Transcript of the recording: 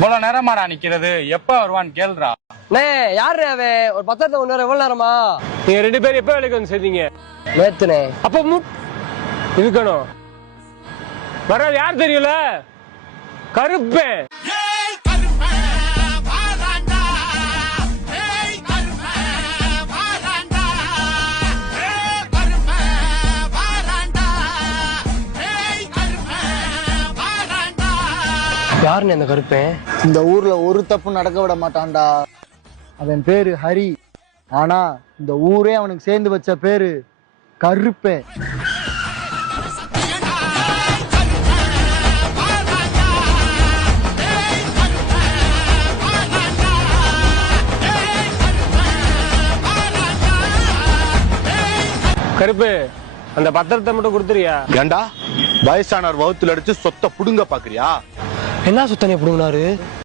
இவ்வளவு நேரமாடா நிக்கிறது? எப்ப வருவான்னு கேளுடா. அண்ணே யாரு அவன்? ஒரு பத்திரத்தை கொண்டு வர எவ்வளவு நேரமா? நீங்க 2 பேரும் எப்ப வேலைக்கு வந்து சேர்ந்தீங்க? நேத்துனே. அப்ப இருக்கணும். வர யார் தெரியல? கருப்பேன். யாருன்னு அந்த கருப்பேன்? இந்த ஊர்ல ஒரு தப்பு நடக்க விட மாட்டான்டா. அவன் பேரு ஹரி. ஆனா இந்த ஊரே அவனுக்கு சேர்ந்து வச்ச பேரு கருப்பேன். கருப்பு, அந்த பத்திரத்தை மட்டும் கொடுத்துறியா? ஏண்டா வயசானவர் வகுத்துல அடிச்சு சொத்தை புடுங்க பாக்குறியா? என்ன சுத்தனை புடுங்கினாரு?